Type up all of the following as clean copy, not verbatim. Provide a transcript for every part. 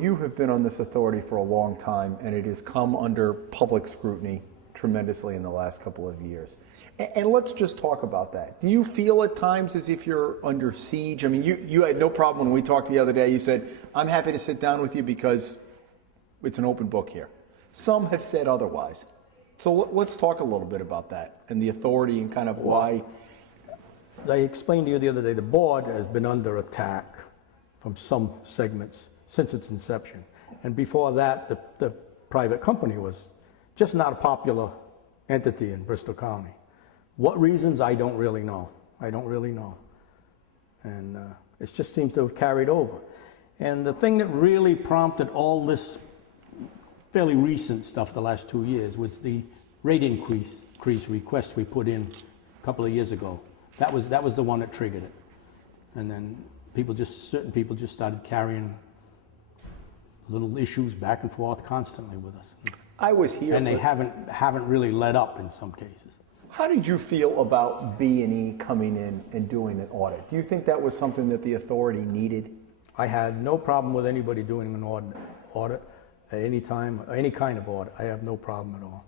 you have been on this authority for a long time, and it has come under public scrutiny tremendously in the last couple of years. And let's just talk about that. Do you feel at times as if you're under siege? I mean, you had no problem when we talked the other day. You said, I'm happy to sit down with you because it's an open book here. Some have said otherwise. So let's talk a little bit about that and the authority and kind of why. I explained to you the other day, the board has been under attack from some segments since its inception. And before that, the private company was just not a popular entity in Bristol County. What reasons, I don't really know. And it just seems to have carried over. And the thing that really prompted all this fairly recent stuff the last 2 years was the rate increase request we put in a couple of years ago. That was the one that triggered it. And then certain people just started carrying little issues back and forth constantly with us. I was here, and they haven't really let up in some cases. How did you feel about B&E coming in and doing an audit? Do you think that was something that the authority needed? I had no problem with anybody doing an audit at any time, any kind of audit. I have no problem at all.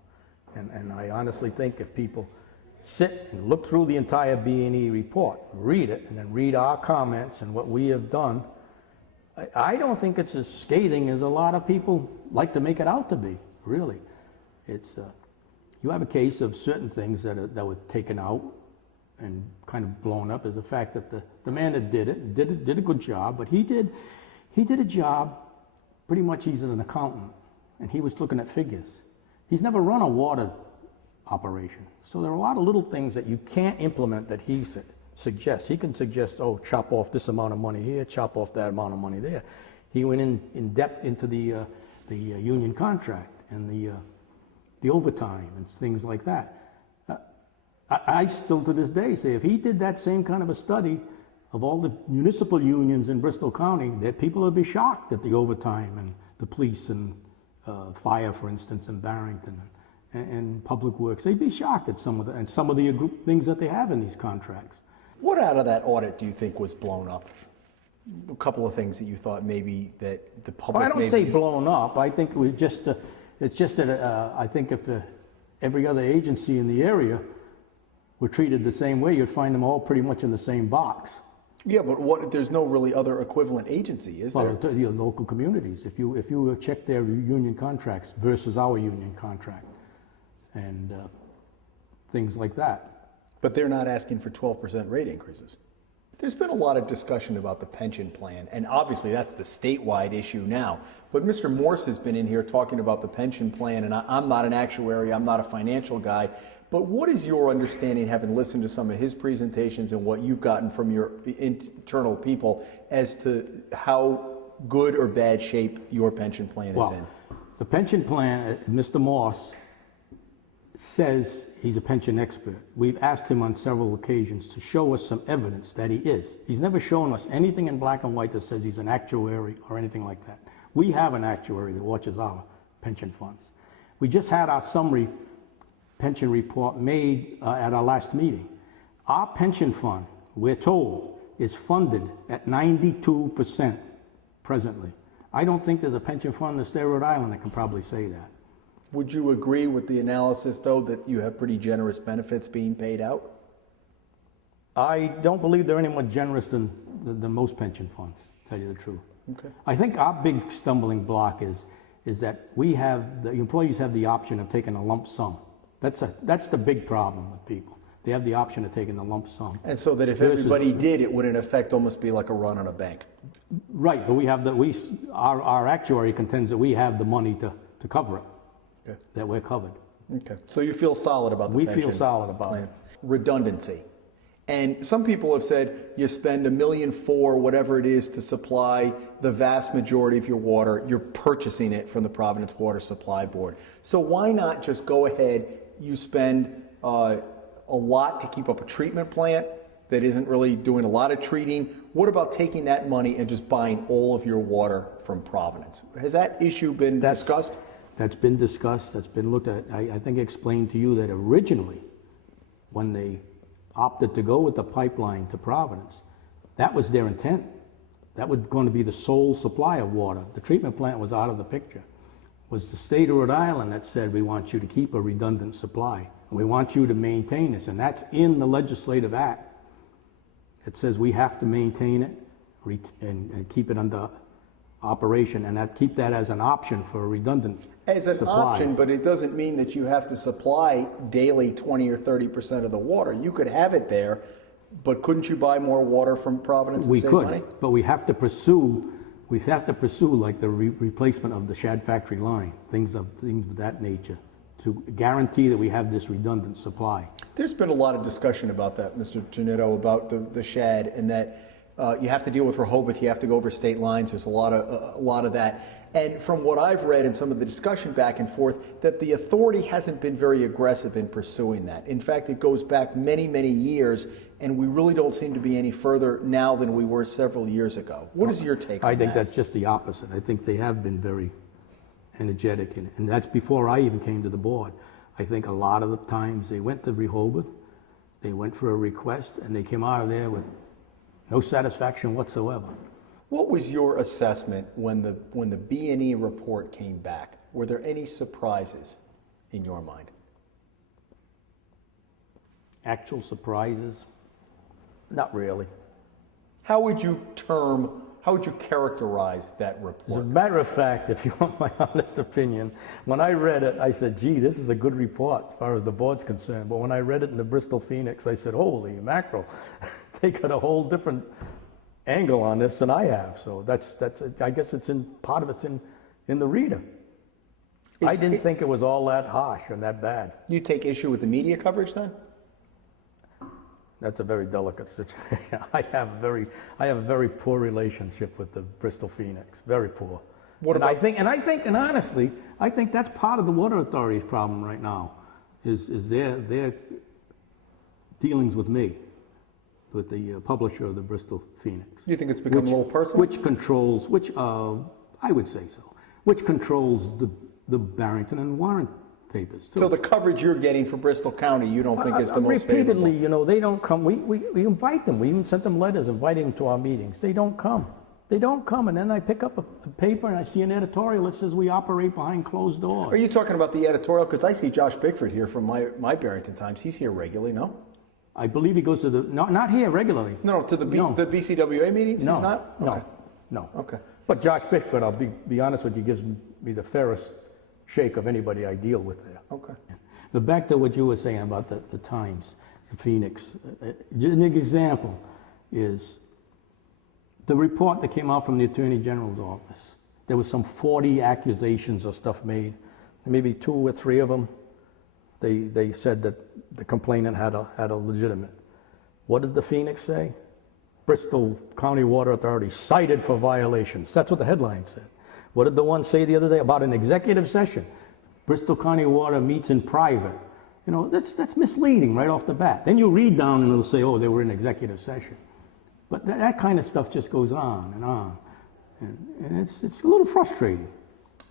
And I honestly think if people sit and look through the entire B&E report, read it, and then read our comments and what we have done, I don't think it's as scathing as a lot of people like to make it out to be, really. It's you have a case of certain things that were taken out and kind of blown up as the fact that the man that did it did a good job, but he did a job, pretty much he's an accountant, and he was looking at figures. He's never run a water operation. So there are a lot of little things that you can't implement that he suggests. He can suggest, oh, chop off this amount of money here, chop off that amount of money there. He went in depth into the union contract and the overtime and things like that. I still to this day say if he did that same kind of a study of all the municipal unions in Bristol County, that people would be shocked at the overtime and the police and fire, for instance, in Barrington and Public Works. They'd be shocked at some of the things that they have in these contracts. What out of that audit do you think was blown up? A couple of things that you thought maybe that the public. Well, I don't say blown up. I think it was just. It's just that I think if every other agency in the area were treated the same way, you'd find them all pretty much in the same box. Yeah, but there's no really other equivalent agency, is there? Well, your local communities. If you check their union contracts versus our union contract, and things like that. But they're not asking for 12% rate increases. There's been a lot of discussion about the pension plan, and obviously that's the statewide issue now. But Mr. Morse has been in here talking about the pension plan, and I'm not an actuary, I'm not a financial guy, but what is your understanding, having listened to some of his presentations and what you've gotten from your internal people, as to how good or bad shape your pension plan is in? The pension plan, Mr. Morse says he's a pension expert. We've asked him on several occasions to show us some evidence that he is. He's never shown us anything in black and white that says he's an actuary or anything like that. We have an actuary that watches our pension funds. We just had our summary pension report made at our last meeting. Our pension fund, we're told, is funded at 92% presently. I don't think there's a pension fund in the state of Rhode Island that can probably say that. Would you agree with the analysis, though, that you have pretty generous benefits being paid out? I don't believe they're any more generous than most pension funds, to tell you the truth. Okay. I think our big stumbling block is that the employees have the option of taking a lump sum. That's the big problem with people. They have the option of taking the lump sum. And so that if everybody did, it would in effect almost be like a run on a bank. Right, but our actuary contends that we have the money to cover it. Okay. That we're covered. Okay. So you feel solid about the pension plan? We feel solid about it. Redundancy. And some people have said you spend $1.4 million, whatever it is, to supply the vast majority of your water. You're purchasing it from the Providence Water Supply Board. So why not just go ahead, you spend a lot to keep up a treatment plant that isn't really doing a lot of treating. What about taking that money and just buying all of your water from Providence? Has that issue been discussed? That's been discussed, that's been looked at. I think I explained to you that originally, when they opted to go with the pipeline to Providence, that was their intent. that was going to be the sole supply of water. The treatment plant was out of the picture. It was the state of Rhode Island that said, we want you to keep a redundant supply. We want you to maintain this, and that's in the legislative act. It says we have to maintain it and keep it under operation, and keep that as an option for a redundant As an supply. option, but it doesn't mean that you have to supply daily 20 or 30% of the water. You could have it there, but couldn't you buy more water from Providence and We save could, money? but we have to pursue like the replacement of the shad factory line, things of that nature, to guarantee that we have this redundant supply. There's been a lot of discussion about that, Mr. Jannitto, about the shad, and that you have to deal with Rehoboth, you have to go over state lines. There's a lot of that. And from what I've read and some of the discussion back and forth, that the authority hasn't been very aggressive in pursuing that. In fact, it goes back many, many years, and we really don't seem to be any further now than we were several years ago. What is your take on that? I think that's just the opposite. I think they have been very energetic in it, and that's before I even came to the board. I think a lot of the times they went to Rehoboth, they went for a request, and they came out of there with no satisfaction whatsoever. What was your assessment when the B&E report came back? Were there any surprises in your mind? Actual surprises? Not really. How would you characterize that As a report? matter of fact, if you want my honest opinion, when I read it, I said, gee, this is a good report as far as the board's concerned. But when I read it in the Bristol Phoenix, I said, holy mackerel, they got a whole different angle on this than I have. So I guess part of it's in the reader. I didn't think it was all that harsh and that bad. You take issue with the media coverage then? That's a very delicate situation. I have a very poor relationship with the Bristol Phoenix, very poor. And honestly, I think that's part of the Water Authority's problem right now, is their dealings with me, with the publisher of the Bristol Phoenix. You think it's become a little personal? I would say so, which controls the Barrington and Warren papers too. So the coverage you're getting from Bristol County, you don't think is the most repeatedly, favorable? they don't come. We invite them. We even sent them letters inviting them to our meetings. They don't come. They don't come. And then I pick up a paper and I see an editorial that says we operate behind closed doors. Are you talking about the editorial? Because I see Josh Bigford here from my Barrington Times. He's here regularly, no? I believe he goes to not here regularly. No, to the BCWA meetings? No, He's not? Okay. no. Okay. But Josh Bigford, I'll be honest with you, gives me the fairest shake of anybody I deal with there. Okay. But back to what you were saying about the Times, the Phoenix. An example is the report that came out from the Attorney General's office. There was some 40 accusations or stuff made. Maybe 2 or 3 of them, they said that the complainant had a legitimate. What did the Phoenix say? Bristol County Water Authority cited for violations. That's what the headline said. What did the one say the other day about an executive session? Bristol County Water meets in private. That's misleading right off the bat. Then you read down and it'll say, oh, they were in executive session. But that kind of stuff just goes on and on. And it's a little frustrating.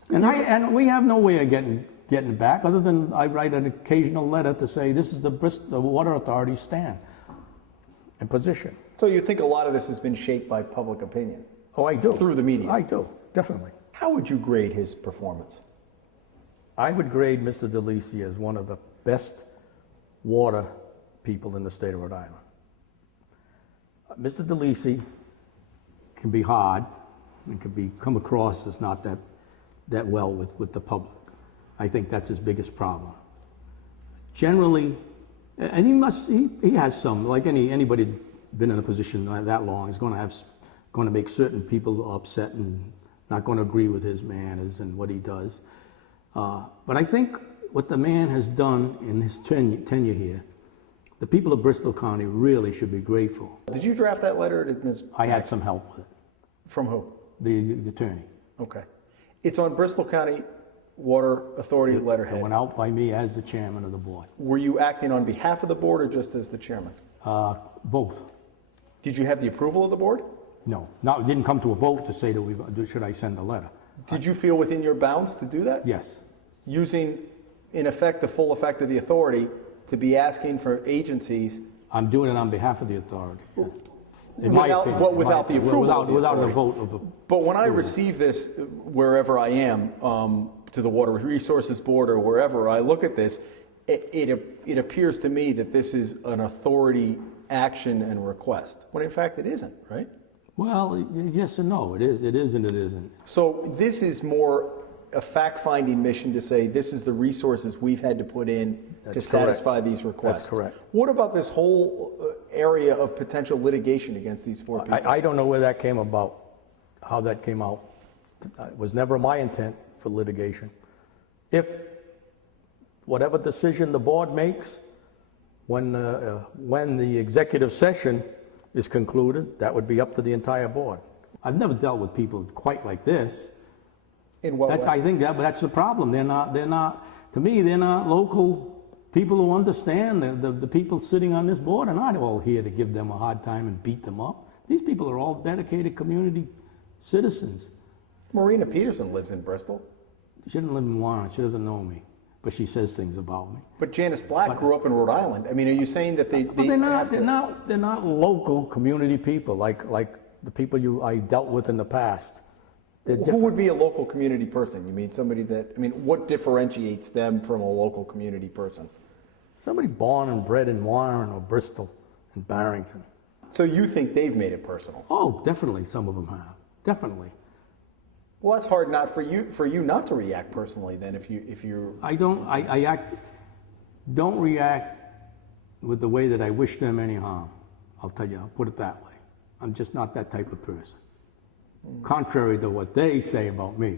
And we have no way of getting it back other than I write an occasional letter to say this is the Water Authority's stand and position. So you think a lot of this has been shaped by public opinion? Oh, I do. Through the media? I do, definitely. How would you grade his performance? I would grade Mr. DeLisi as one of the best water people in the state of Rhode Island. Mr. DeLisi can be hard and can come across as not that well with the public. I think that's his biggest problem. Generally, and he has some, like anybody been in a position that long, is going to make certain people upset and not going to agree with his manners and what he does. But I think what the man has done in his tenure here, the people of Bristol County really should be grateful. Did you draft that letter? Or did Ms. I had some help with it. From who? The attorney. Okay. It's on Bristol County Water Authority letterhead. It went out by me as the chairman of the board. Were you acting on behalf of the board or just as the chairman? Both. Did you have the approval of the board? No, it didn't come to a vote to say should I send a letter. Did you feel within your bounds to do that? Yes. Using, in effect, the full effect of the authority to be asking for agencies. I'm doing it on behalf of the authority. in my opinion. But without the approval of the without the authority. vote of the. But when I receive this, wherever I am, to the Water Resources Board or wherever, I look at this, it appears to me that this is an authority action and request, when in fact it isn't, right? Well, yes and no. It is. It is and it isn't. So this is more a fact-finding mission to say this is the resources we've had to put in to satisfy these requests. That's correct. What about this whole area of potential litigation against these four people? I don't know where that came about, how that came out. It was never my intent for litigation. If whatever decision the board makes, when the executive session is concluded, that would be up to the entire board. I've never dealt with people quite like this. In what way? I think that's the problem. They're not, to me, they're not local people who understand. The people sitting on this board are not all here to give them a hard time and beat them up. These people are all dedicated community citizens. Marina Peterson lives in Bristol. She doesn't live in Warren. She doesn't know me, but she says things about me. But Janice Black grew up in Rhode Island. I mean, are you saying that they They're not local community people like the people I dealt with in the past. Who would be a local community person? You mean somebody that, I mean, what differentiates them from a local community person? Somebody born and bred in Warren or Bristol and Barrington. So you think they've made it personal? Oh, definitely some of them have. Definitely. Well, that's hard not for you not to react personally then if you're I don't react with the way that I wish them any harm. I'll tell you, I'll put it that way. I'm just not that type of person. Contrary to what they say about me.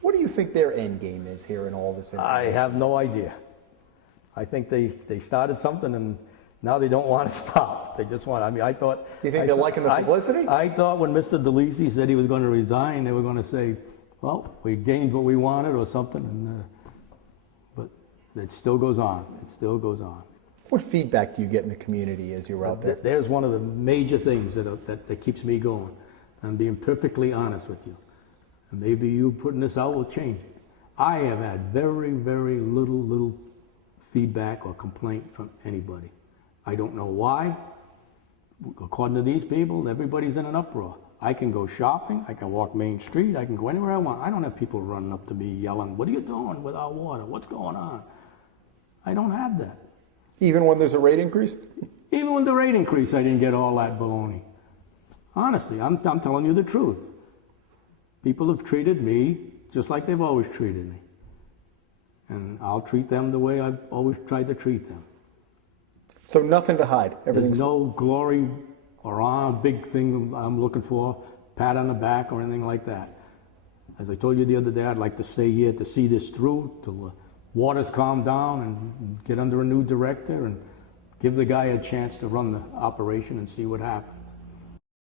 What do you think their end game is here in all this information? I have no idea. I think they started something and now they don't want to stop. They just want, I thought... You think they're liking the publicity? I thought when Mr. DeLisi said he was going to resign, they were going to say, well, we gained what we wanted or something, but it still goes on. It still goes on. What feedback do you get in the community as you're out there? There's one of the major things that keeps me going. I'm being perfectly honest with you. And maybe you putting this out will change it. I have had very, very little feedback or complaint from anybody. I don't know why. According to these people, everybody's in an uproar. I can go shopping, I can walk Main Street, I can go anywhere I want. I don't have people running up to me yelling, what are you doing with our water? What's going on? I don't have that. Even when there's a rate increase? Even with the rate increase, I didn't get all that baloney. Honestly, I'm telling you the truth. People have treated me just like they've always treated me. And I'll treat them the way I've always tried to treat them. So nothing to hide. There's no glory or big thing I'm looking for, pat on the back or anything like that. As I told you the other day, I'd like to stay here to see this through till the waters calm down and get under a new director and give the guy a chance to run the operation and see what happens.